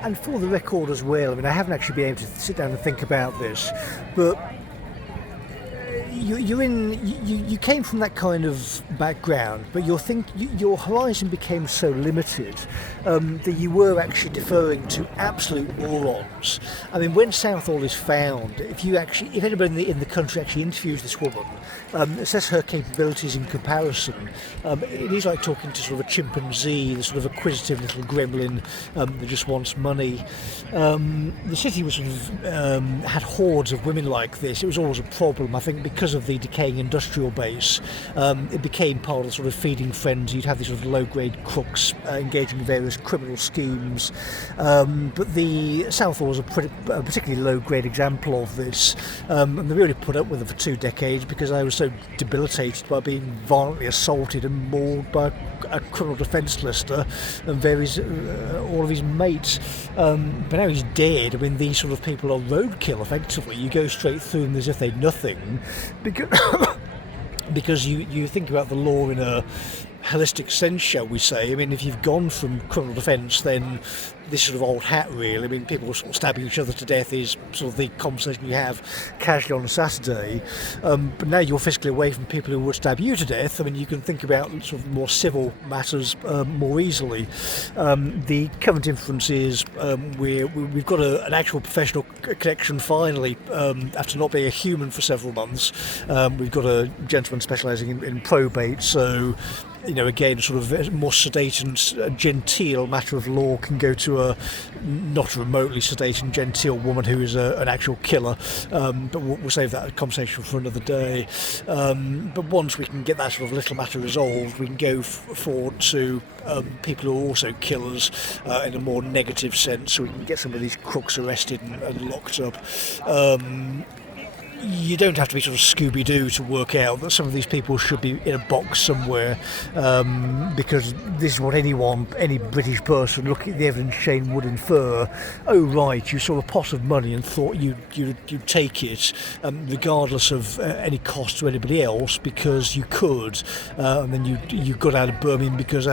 And for the record as well, I mean, I haven't actually been able to sit down and think about this, but you came from that kind of background, but your horizon became so limited that you were actually deferring to absolute morons. I mean, when Southall is found, if anybody in the country actually interviews this woman, assess her capabilities in comparison, it is like talking to sort of a chimpanzee, the sort of acquisitive little gremlin that just wants money. The city was sort of had hordes of women like this. It was always a problem, I think, because of the decaying industrial base. It became part of the sort of feeding frenzy. You'd have these sort of low-grade crooks engaging in various criminal schemes. But the Southall was a particularly low-grade example of this. And they really put up with it for 2 decades because I was so debilitated by being violently assaulted and mauled by a criminal defence solicitor and all of his mates. But now he's dead. I mean, these sort of people are roadkill, effectively. You go straight through them as if they're nothing, because you think about the law in a holistic sense, shall we say. I mean, if you've gone from criminal defence, then this sort of old hat, really. I mean, people sort of stabbing each other to death is sort of the conversation you have casually on a Saturday. But now you're physically away from people who would stab you to death. I mean, you can think about sort of more civil matters more easily. The current inference is we've got an actual professional connection finally, after not being a human for several months. We've got a gentleman specialising in probate, so again, sort of a more sedate and genteel matter of law can go to a not remotely sedate and genteel woman who is an actual killer. But we'll save that conversation for another day. But once we can get that sort of little matter resolved, we can go forward to people who are also killers in a more negative sense, so we can get some of these crooks arrested and locked up. You don't have to be sort of Scooby-Doo to work out that some of these people should be in a box somewhere, because this is what any British person looking at the evidence chain would infer. Oh right, you saw a pot of money and thought you'd take it, regardless of any cost to anybody else, because you could, and then you got out of Birmingham because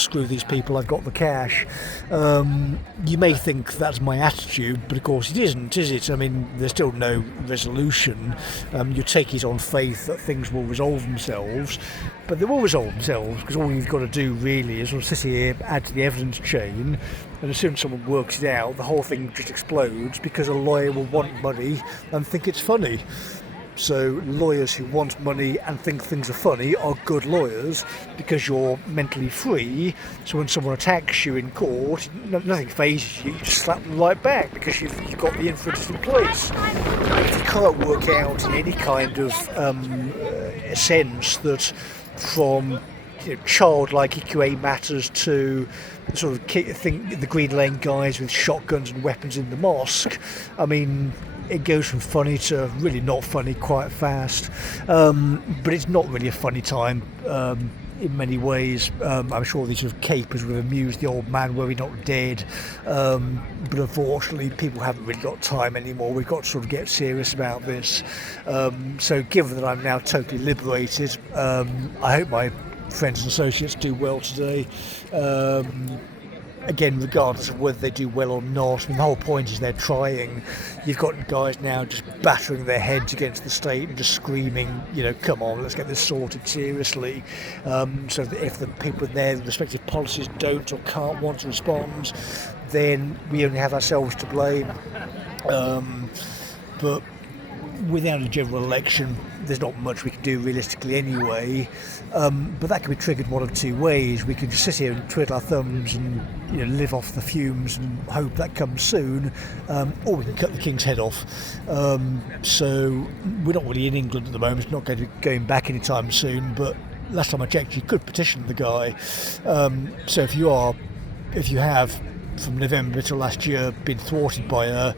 screw these people, I've got the cash. You may think that's my attitude, but of course it isn't, is it? I mean, there's still no resolution. You take it on faith that things will resolve themselves, but they will resolve themselves, because all you've got to do really is sort of sit here, add to the evidence chain, and as soon as someone works it out, the whole thing just explodes, because a lawyer will want money and think it's funny. So lawyers who want money and think things are funny are good lawyers, because you're mentally free. So when someone attacks you in court, nothing phases you. You just slap them right back because you've got the inference in place. If you can't work out in any kind of sense that from childlike EQA matters to the sort of the Green Lane guys with shotguns and weapons in the mosque, I mean, it goes from funny to really not funny quite fast. But it's not really a funny time in many ways. I'm sure these sort of capers would have amused the old man were he not dead. But unfortunately, people haven't really got time anymore. We've got to sort of get serious about this. So given that I'm now totally liberated, I hope my friends and associates do well today. Again, regardless of whether they do well or not, I mean, the whole point is they're trying. You've got guys now just battering their heads against the state and just screaming, come on, let's get this sorted seriously. So that if the people in their respective policies don't or can't want to respond, then we only have ourselves to blame. But without a general election, there's not much we can do realistically anyway. But that can be triggered one of two ways. We can just sit here and twiddle our thumbs and live off the fumes and hope that comes soon, or we can cut the king's head off. So we're not really in England at the moment. It's not going to be going back anytime soon, but last time I checked, you could petition the guy. So if you have from November to last year been thwarted by a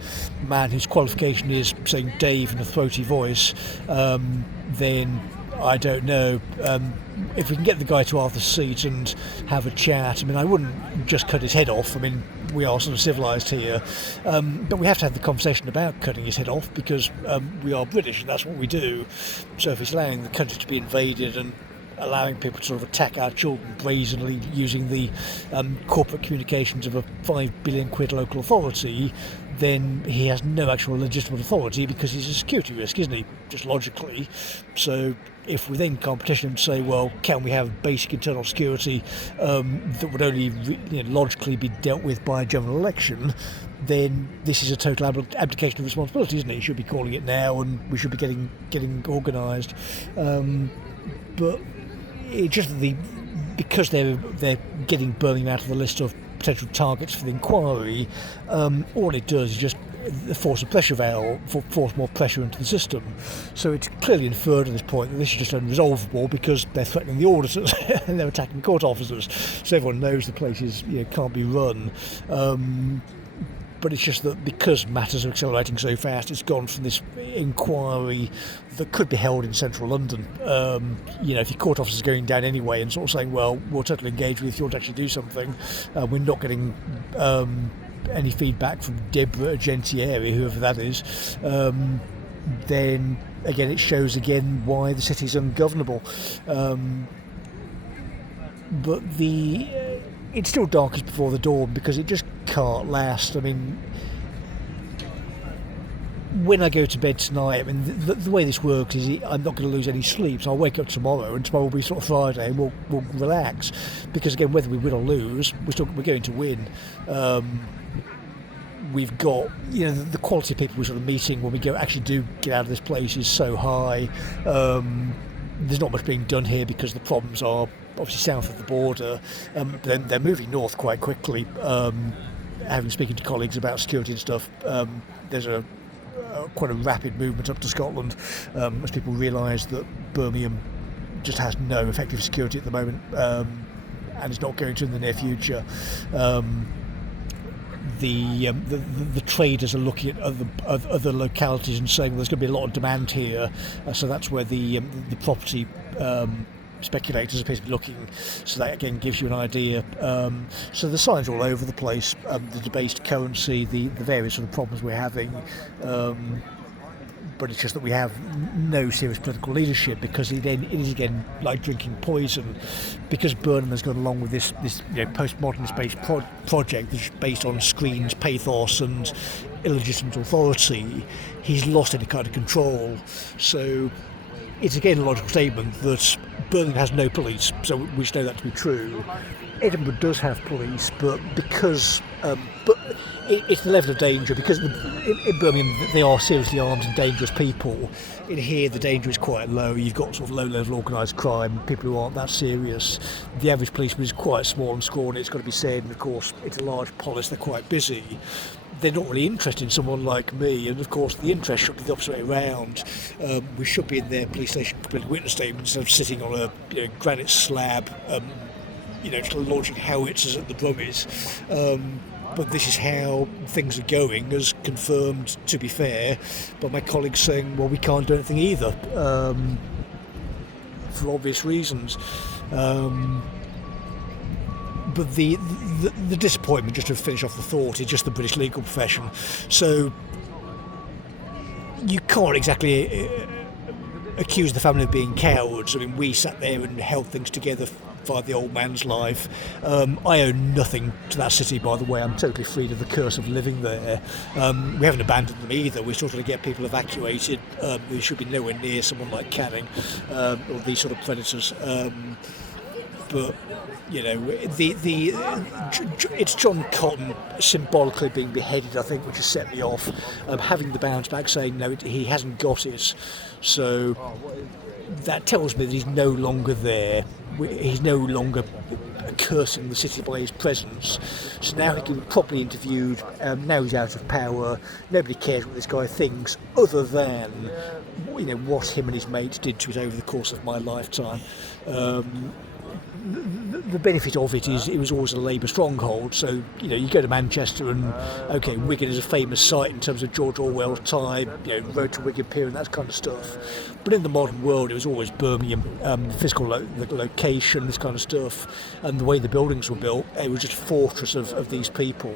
man whose qualification is saying Dave in a throaty voice, then I don't know. If we can get the guy to Arthur's Seat and have a chat, I mean, I wouldn't just cut his head off. I mean, we are sort of civilised here, but we have to have the conversation about cutting his head off, because we are British and that's what we do. So if he's allowing the country to be invaded and allowing people to sort of attack our children brazenly using the corporate communications of a £5 billion local authority, then he has no actual legitimate authority because he's a security risk, isn't he? Just logically. So if we then can't petition him to say, well, can we have basic internal security that would only logically be dealt with by a general election, then this is a total abdication of responsibility, isn't it? He should be calling it now, and we should be getting organised. But it just because they're getting Birmingham out of the list of potential targets for the inquiry, all it does is just force more pressure into the system. So it's clearly inferred at this point that this is just unresolvable because they're threatening the auditors and they're attacking court officers. So everyone knows the place can't be run. But it's just that because matters are accelerating so fast, it's gone from this inquiry that could be held in central London. If your court officers are going down anyway and sort of saying, well, we'll totally engage with you if you want to actually do something, we're not getting any feedback from Deborah Gentieri, whoever that is, then again it shows again why the city's ungovernable. But it's still darkest before the dawn because it just can't last. I mean, when I go to bed tonight, I mean, the way this works is I'm not going to lose any sleep. So I'll wake up tomorrow, and tomorrow will be sort of Friday, and we'll relax. Because again, whether we win or lose, we're going to win. We've got, the quality of people we're sort of meeting when we get out of this place is so high. There's not much being done here because the problems are obviously south of the border. But they're moving north quite quickly. Having speaking to colleagues about security and stuff, there's quite a rapid movement up to Scotland as people realise that Birmingham just has no effective security at the moment, and is not going to in the near future. The traders are looking at other localities and saying, well, there's going to be a lot of demand here, so that's where the property speculators appear to be looking. So that again gives you an idea. So the signs are all over the place. The debased currency, the various sort of problems we're having. But it's just that we have no serious political leadership because it is again like drinking poison. Because Burnham has gone along with this postmodernist based project that's based on screens, pathos and illegitimate authority, he's lost any kind of control. So it's again a logical statement that Birmingham has no police, so we just know that to be true. Edinburgh does have police, but because it's the level of danger, because in Birmingham they are seriously armed and dangerous people. In here the danger is quite low. You've got sort of low-level organised crime, people who aren't that serious. The average policeman is quite small and scrawny, it's got to be said, and of course it's a large polis, they're quite busy. They're not really interested in someone like me, and of course the interest should be the opposite way around. We should be in their police station completely witness statements instead of sitting on a granite slab, just launching howitzers at the Brummies. But this is how things are going, as confirmed, to be fair, by my colleagues saying, well, we can't do anything either, for obvious reasons. But the disappointment, just to finish off the thought, is just the British legal profession. So you can't exactly accuse the family of being cowards. I mean, we sat there and held things together via the old man's life. I owe nothing to that city, by the way. I'm totally freed of the curse of living there. We haven't abandoned them either. We're sort of to get people evacuated. We should be nowhere near someone like Canning or these sort of predators. But it's John Cotton symbolically being beheaded, I think, which has set me off. Having the bounce back saying no, he hasn't got it, so that tells me that he's no longer there. He's no longer cursing the city by his presence. So now he can be properly interviewed. Now he's out of power. Nobody cares what this guy thinks, other than what him and his mates did to it over the course of my lifetime. The benefit of it is it was always a Labour stronghold, so you go to Manchester and okay, Wigan is a famous site in terms of George Orwell's time, Road to Wigan Pier and that kind of stuff. But in the modern world, it was always Birmingham, the physical location, this kind of stuff, and the way the buildings were built. It was just a fortress of these people.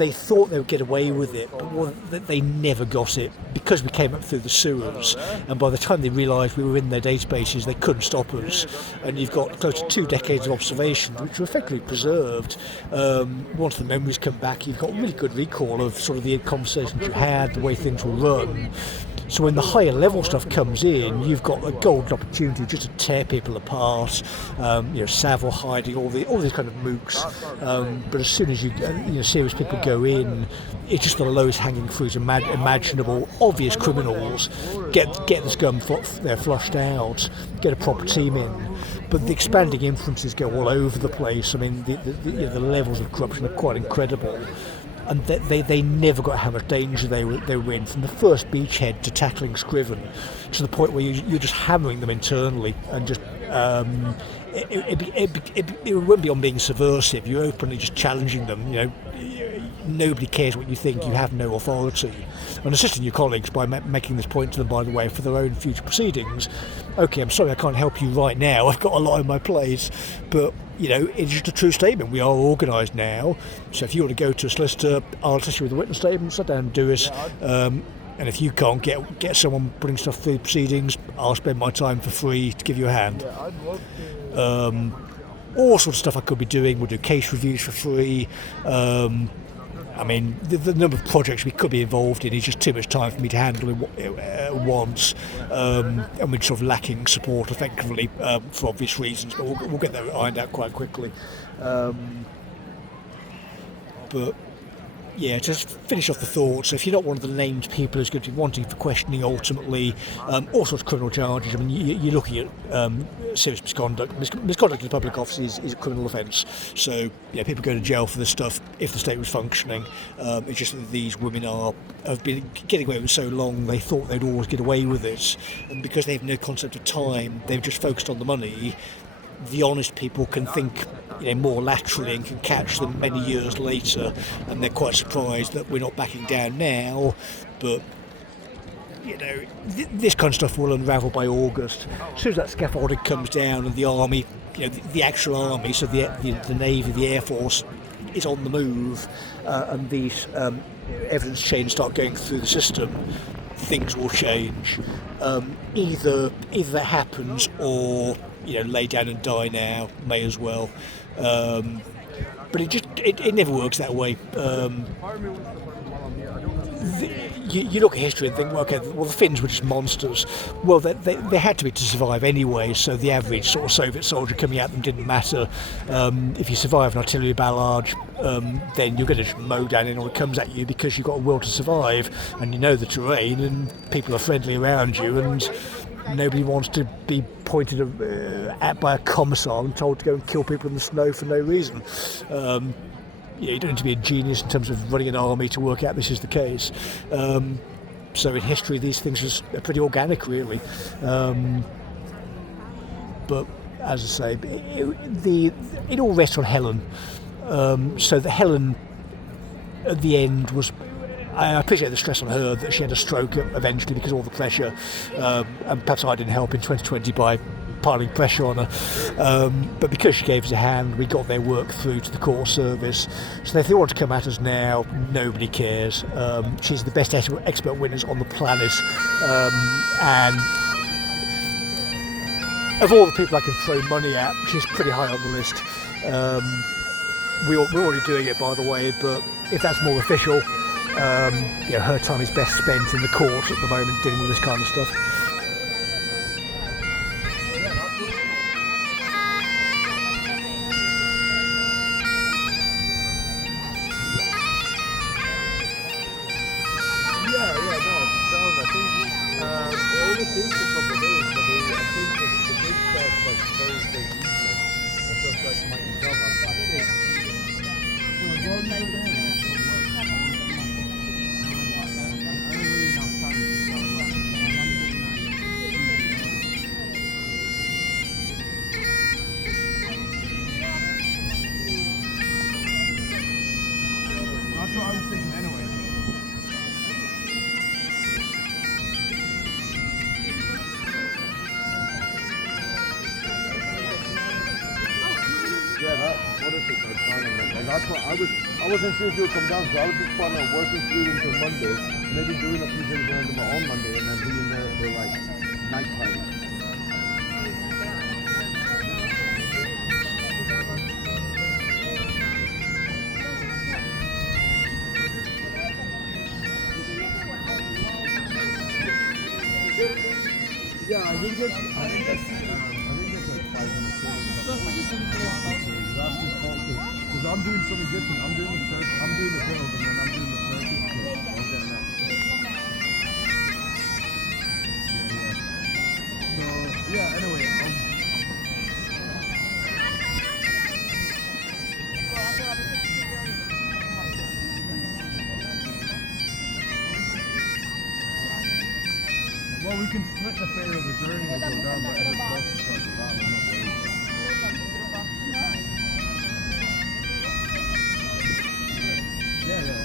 they thought they would get away with it, but they never got it because we came up through the sewers, and by the time they realised we were in their databases, they couldn't stop us. And you've got close to 2 decades of observation, which were effectively preserved. Once the memories come back, you've got really good recall of sort of the conversations you had, the way things were run. So when the higher level stuff comes in, you've got a golden opportunity just to tear people apart. Savile hiding, all these kind of mooks. But as soon as serious people go in, it's just the lowest hanging fruit imaginable. Obvious criminals get the scum flushed out, get a proper team in. But the expanding inferences go all over the place. I mean, the levels of corruption are quite incredible. And they never got how much danger they were in, from the first beachhead to tackling Scriven, to the point where you're just hammering them internally, and just it won't be on being subversive. You're openly just challenging them. Nobody cares what you think. You have no authority. And assisting your colleagues by making this point to them, by the way, for their own future proceedings. Okay, I'm sorry I can't help you right now. I've got a lot on my plate, but it's just a true statement. We are organised now. So if you want to go to a solicitor, I'll assist you with a witness statement. Sit down and do it. And if you can't get someone putting stuff through proceedings, I'll spend my time for free to give you a hand. All sorts of stuff I could be doing. We'll do case reviews for free. I mean, the number of projects we could be involved in is just too much time for me to handle at once, and we're sort of lacking support effectively for obvious reasons, but we'll get that ironed out quite quickly. But yeah, just finish off the thoughts. So if you're not one of the named people who's going to be wanting for questioning ultimately, all sorts of criminal charges. I mean, you're looking at serious misconduct. Misconduct in the public office is a criminal offence. So people go to jail for this stuff if the state was functioning. It's just that these women have been getting away with it so long, they thought they'd always get away with it. And because they have no concept of time, they've just focused on the money. The honest people can think more laterally and can catch them many years later, and they're quite surprised that we're not backing down now. But this kind of stuff will unravel by August. As soon as that scaffolding comes down and the army, the actual army, so the Navy, the Air Force, is on the move, and these evidence chains start going through the system, things will change. Either that happens, or lay down and die now, may as well. But it never works that way. You look at history and think, well, okay, the Finns were just monsters. Well, they had to be to survive anyway, so the average sort of Soviet soldier coming at them didn't matter. If you survive an artillery barrage, then you're going to just mow down anyone who comes at you, because you've got a will to survive, and you know the terrain, and people are friendly around you, and nobody wants to be pointed at by a commissar and told to go and kill people in the snow for no reason. You don't need to be a genius in terms of running an army to work out this is the case. So in history, these things are pretty organic, really. But as I say, it all rests on Helen. So that Helen, at the end, was... I appreciate the stress on her that she had a stroke eventually because of all the pressure, and perhaps I didn't help in 2020 by piling pressure on her, but because she gave us a hand, we got their work through to the court service. So if they want to come at us now, nobody cares. She's the best expert witness on the planet, and of all the people I can throw money at, she's pretty high on the list. We're already doing it, by the way, but if that's more official, her time is best spent in the court at the moment dealing with this kind of stuff. that's what I wasn't sure if you would come down, so I was just planning on working through until Monday, maybe doing a few things around them on Monday, and then being there for like night time. Yeah, I think that's like 500 because I'm doing something different. I'm doing the build, and then I'm doing the circuit kit. I'm getting that. So yeah. Anyway, well, we can split the fare of the journey and go down, but if it's close to that, I'm not worried. Yeah, yeah.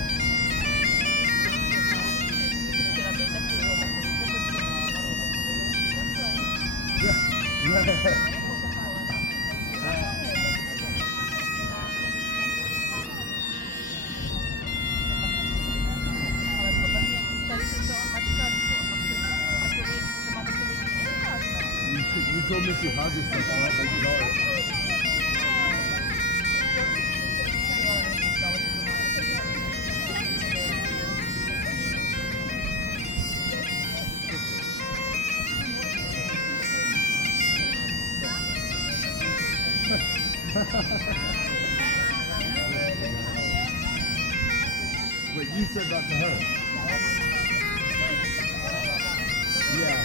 You told me to have this stuff, right? Like, you got it. Wait, you said that to her? Yeah.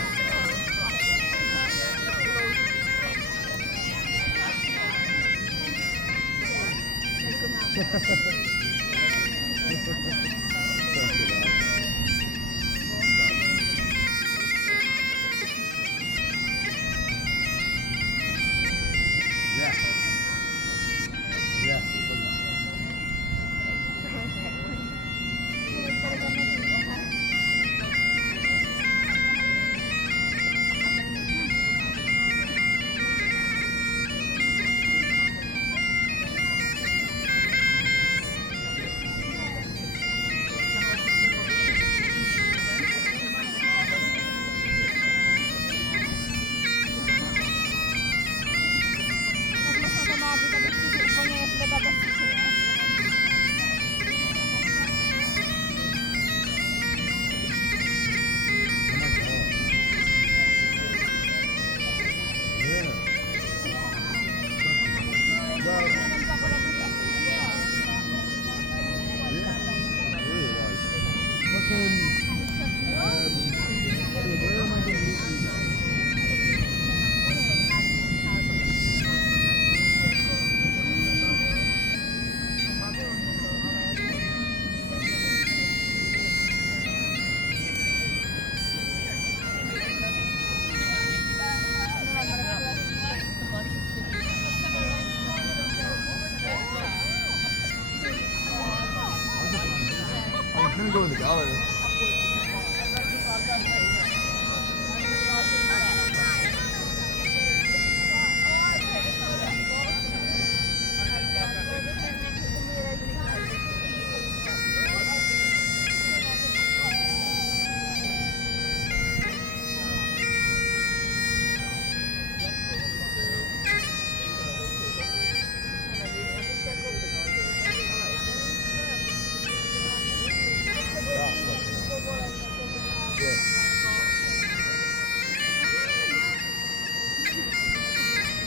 I'm gonna go in the gallery.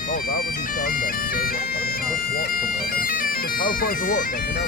Oh, that would be sound then. So I can just walk from there. Because how far is the walk? Like an hour?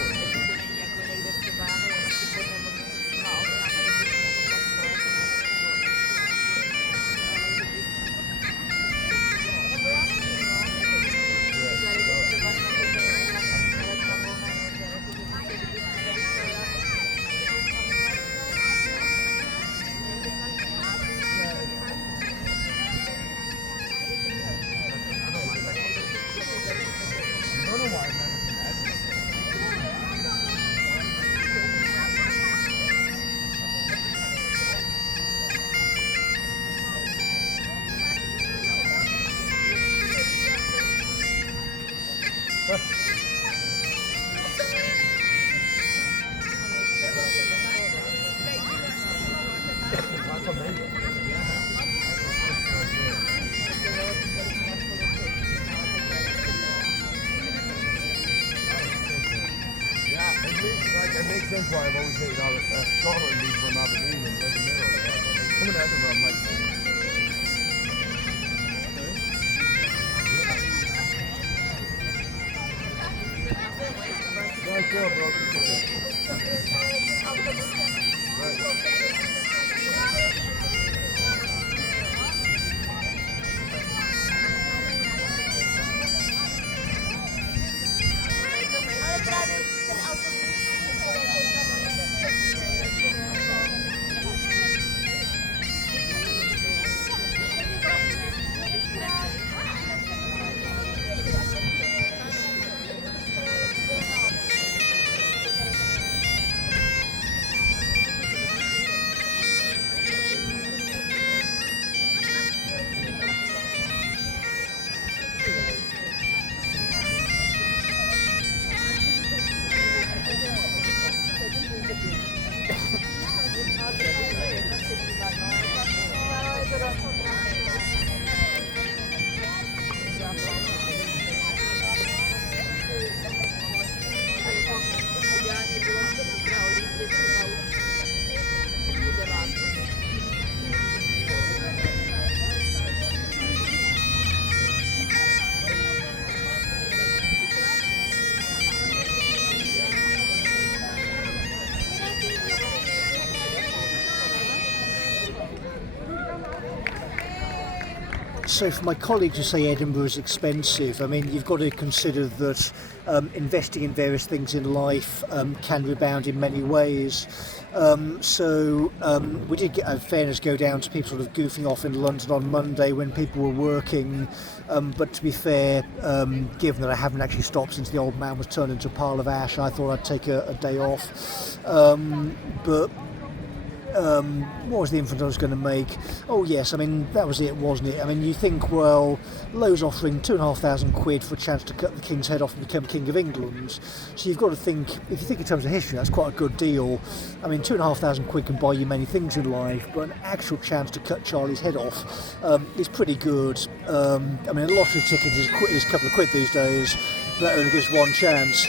It makes sense why I've always hated Scotland being from Aberdeen and living there all the time. Coming to Edinburgh, I'm like, right, sure, bro. So for my colleagues who say Edinburgh is expensive, I mean, you've got to consider that investing in various things in life can rebound in many ways. We did get, in fairness, go down to people sort of goofing off in London on Monday when people were working. But to be fair, given that I haven't actually stopped since the old man was turned into a pile of ash, I thought I'd take a day off. What was the inference I was going to make? Oh yes, I mean, that was it, wasn't it? I mean, you think, well, Lowe's offering £2,500 for a chance to cut the king's head off and become King of England. So you've got to think, if you think in terms of history, that's quite a good deal. I mean, £2,500 can buy you many things in life, but an actual chance to cut Charlie's head off is pretty good. I mean, a lottery ticket is a couple of quid these days, but that only gives one chance.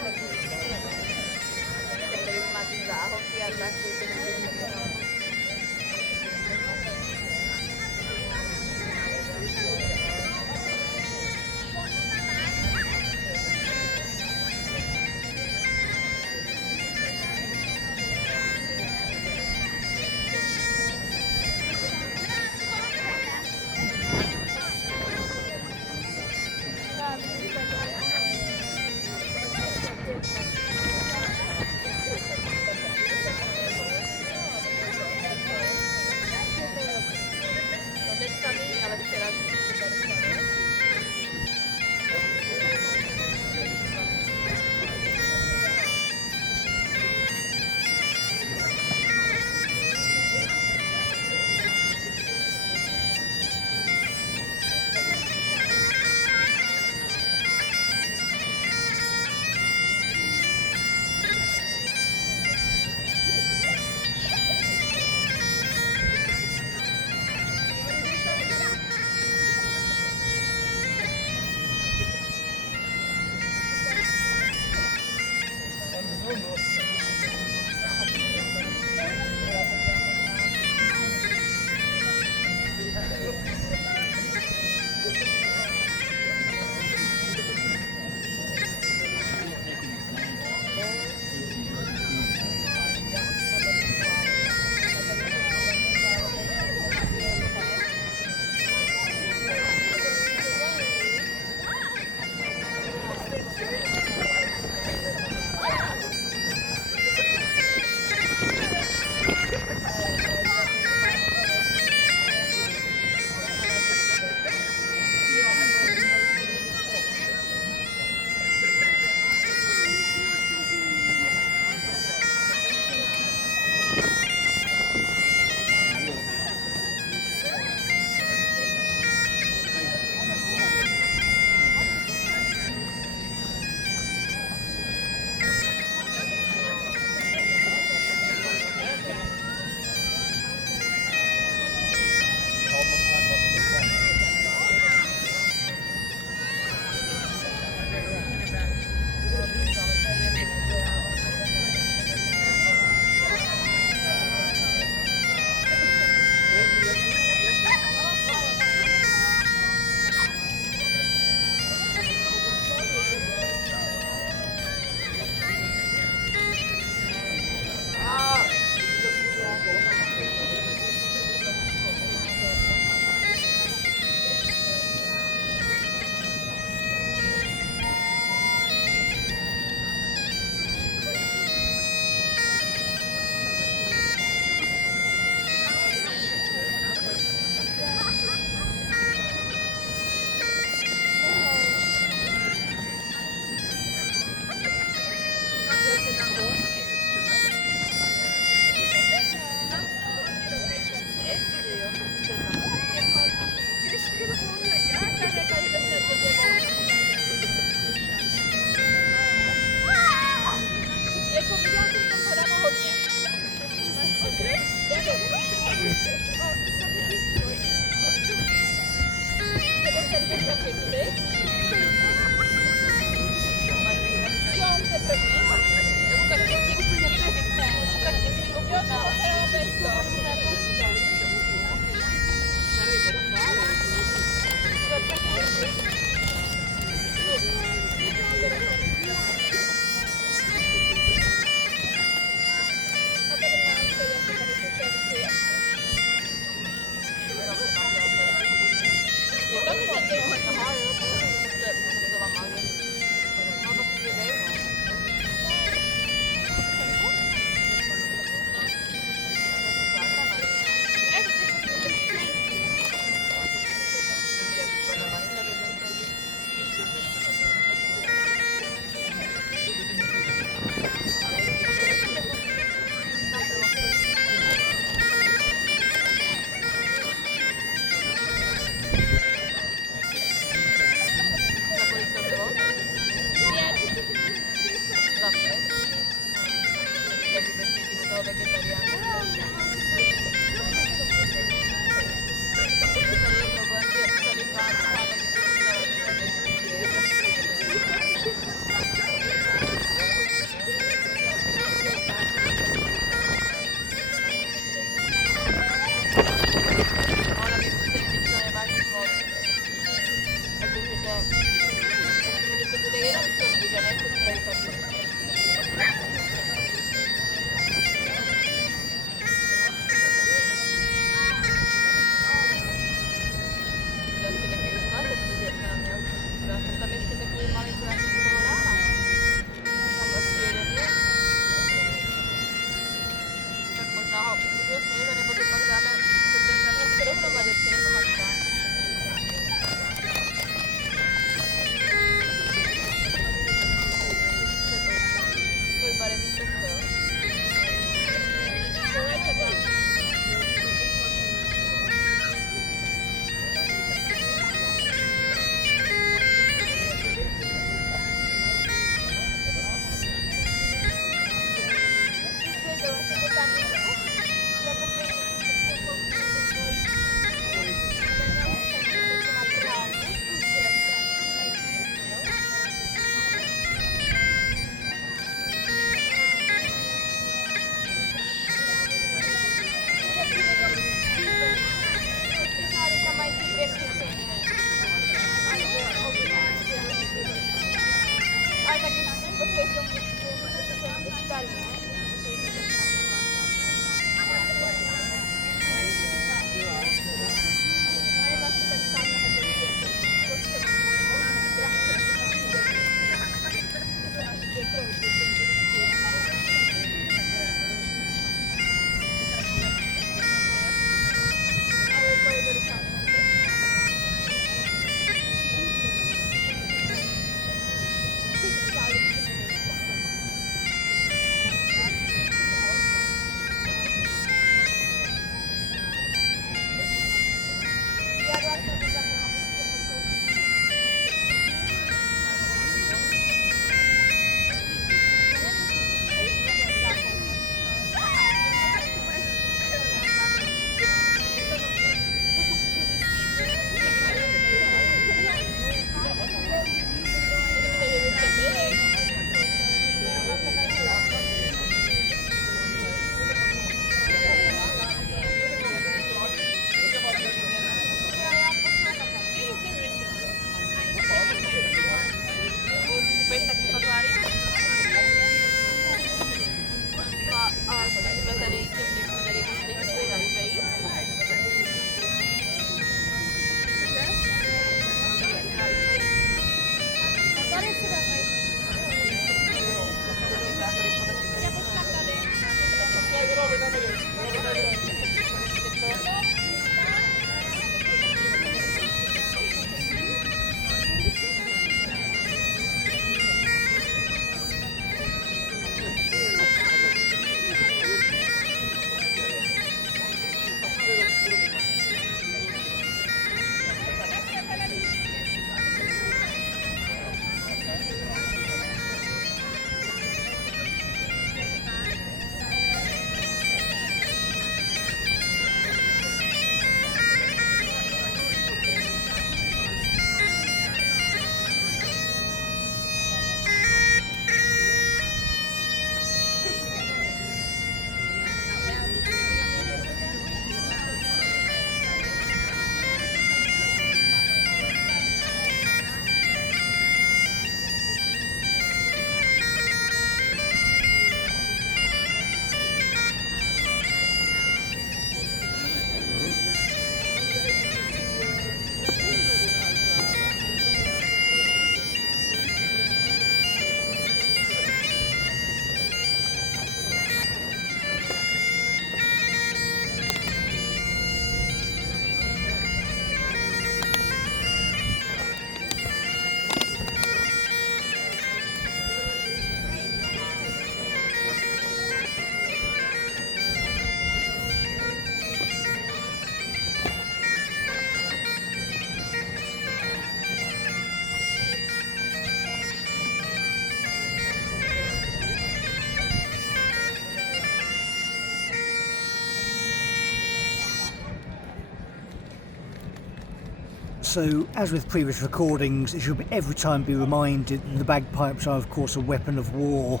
So, as with previous recordings, it should every time be reminded that the bagpipes are, of course, a weapon of war.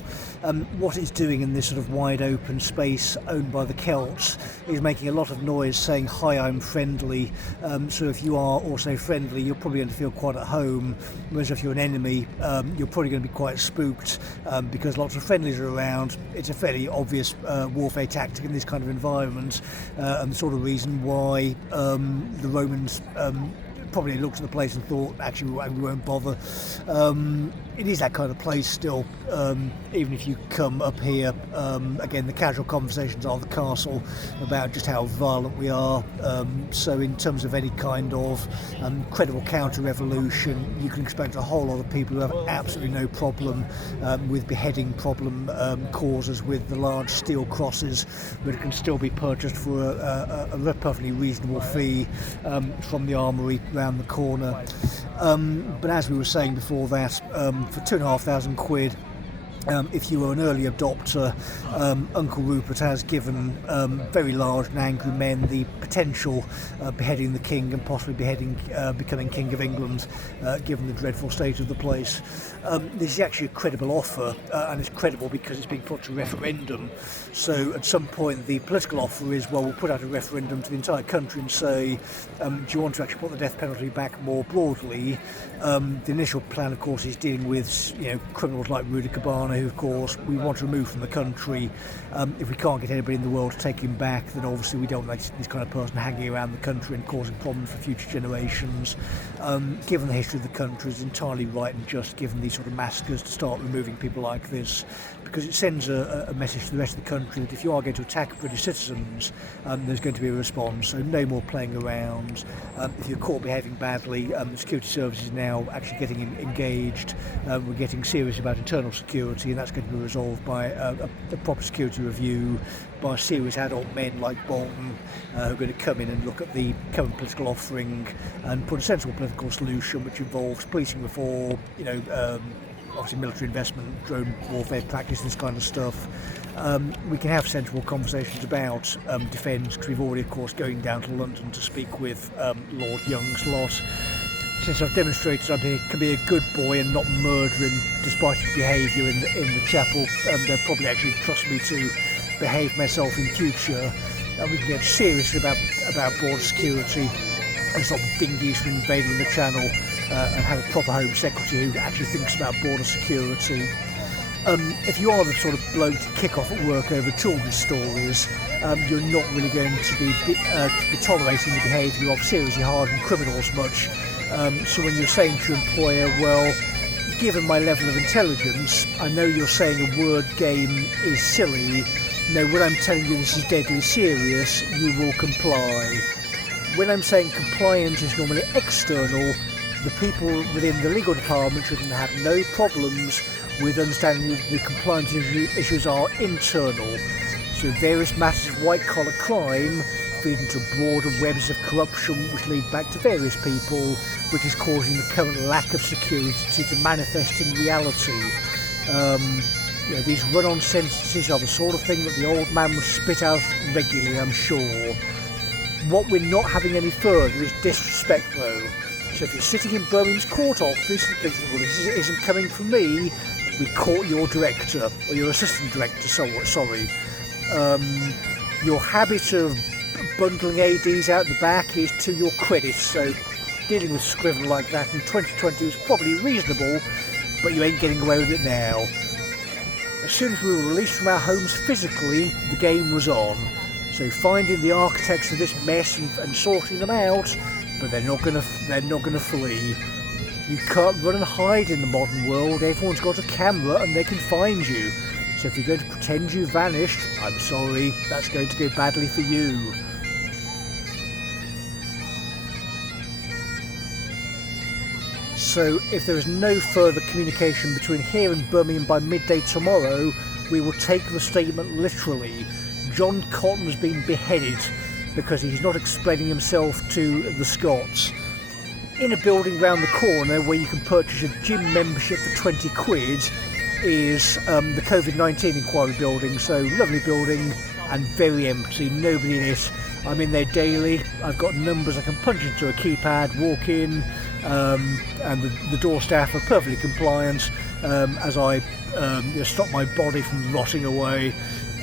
What it's doing in this sort of wide open space owned by the Celts is making a lot of noise saying, "Hi, I'm friendly." So if you are also friendly, you're probably going to feel quite at home, whereas if you're an enemy, you're probably going to be quite spooked because lots of friendlies are around. It's a fairly obvious warfare tactic in this kind of environment, and the sort of reason why the Romans probably looked at the place and thought, actually, we won't bother. It is that kind of place still, even if you come up here. Again, the casual conversations are the castle about just how violent we are. So in terms of any kind of credible counter-revolution, you can expect a whole lot of people who have absolutely no problem with beheading problem causes with the large steel crosses, but it can still be purchased for a perfectly reasonable fee from the armoury round the corner. But as we were saying before that, for £2,500, if you were an early adopter, Uncle Rupert has given very large and angry men the potential beheading the king and possibly becoming King of England, given the dreadful state of the place. This is actually a credible offer, and it's credible because it's being put to referendum. So at some point the political offer is, well, we'll put out a referendum to the entire country and say, do you want to actually put the death penalty back more broadly? The initial plan, of course, is dealing with criminals like Rudy Cabana, who, of course, we want to remove from the country. If we can't get anybody in the world to take him back, then obviously we don't want this kind of person hanging around the country and causing problems for future generations. Given the history of the country, it's entirely right and just, given these sort of massacres, to start removing people like this, because it sends a message to the rest of the country that if you are going to attack British citizens, there's going to be a response. So no more playing around. If you're caught behaving badly, the security services now actually getting engaged. We're getting serious about internal security, and that's going to be resolved by a proper security review by serious adult men like Bolton, who are going to come in and look at the current political offering and put a sensible political solution which involves policing reform, obviously military investment, drone warfare practice, this kind of stuff. We can have sensible conversations about defence, because we've already, of course, going down to London to speak with Lord Young's lot. Since I've demonstrated I can be a good boy and not murder him despite his behaviour in the chapel, they'll probably actually trust me to behave myself in future. We can get serious about border security and stop dinghies from invading the channel, and have a proper Home Secretary who actually thinks about border security. If you are the sort of bloke to kick off at work over children's stories, you're not really going to be tolerating the behaviour of seriously hardened criminals much. So when you're saying to your employer, well, given my level of intelligence, I know you're saying a word game is silly. No, when I'm telling you this is deadly serious, you will comply. When I'm saying compliance is normally external, the people within the legal department should have no problems with understanding the compliance issues are internal. So various matters of white-collar crime feed into broader webs of corruption which lead back to various people, which is causing the current lack of security to manifest in reality. These run-on sentences are the sort of thing that the old man would spit out regularly, I'm sure. What we're not having any further is disrespect, though. So if you're sitting in Birmingham's court office and thinking, well, this isn't coming from me, we caught your director, or your assistant director, sorry. Your habit of bundling ADs out the back is to your credit, so dealing with scrivener like that in 2020 was probably reasonable, but you ain't getting away with it now. As soon as we were released from our homes physically, the game was on. So finding the architects of this mess and sorting them out, but they're not gonna flee. You can't run and hide in the modern world. Everyone's got a camera and they can find you. So if you're going to pretend you vanished, I'm sorry, that's going to go badly for you. So if there is no further communication between here and Birmingham by midday tomorrow, we will take the statement literally. John Cotton has been beheaded because he's not explaining himself to the Scots. In a building round the corner where you can purchase a gym membership for 20 quid is the COVID-19 inquiry building. So lovely building and very empty, nobody in it. I'm in there daily. I've got numbers I can punch into a keypad, walk in, and the door staff are perfectly compliant as I stop my body from rotting away.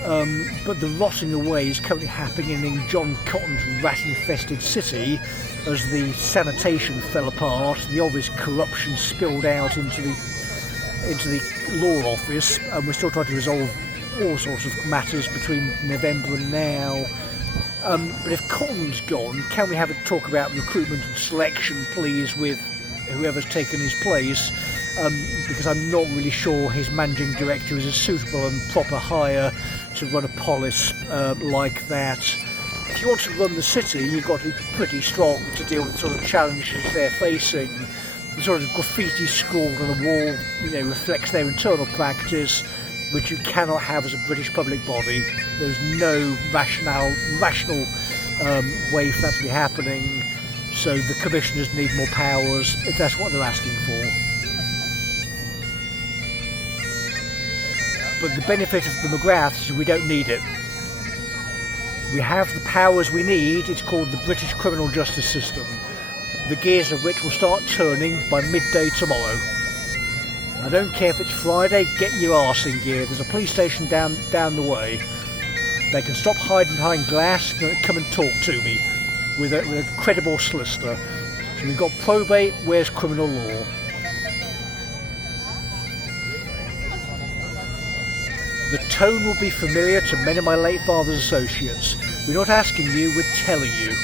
But the rotting away is currently happening in John Cotton's rat-infested city as the sanitation fell apart, the obvious corruption spilled out into the law office, and we're still trying to resolve all sorts of matters between November and now. But if Cotton's gone, can we have a talk about recruitment and selection, please, with whoever's taken his place? Because I'm not really sure his managing director is a suitable and proper hire to run a polis like that. If you want to run the city, you've got to be pretty strong to deal with the sort of challenges they're facing. The sort of graffiti scrawled on a wall, reflects their internal practice, which you cannot have as a British public body. There's no rational way for that to be happening. So the commissioners need more powers if that's what they're asking for. But the benefit of the McGraths is we don't need it. We have the powers we need. It's called the British criminal justice system, the gears of which will start turning by midday tomorrow. I don't care if it's Friday, get your arse in gear. There's a police station down the way. They can stop hiding behind glass and come and talk to me with a credible solicitor. So we've got probate, where's criminal law? The tone will be familiar to many of my late father's associates. We're not asking you, we're telling you.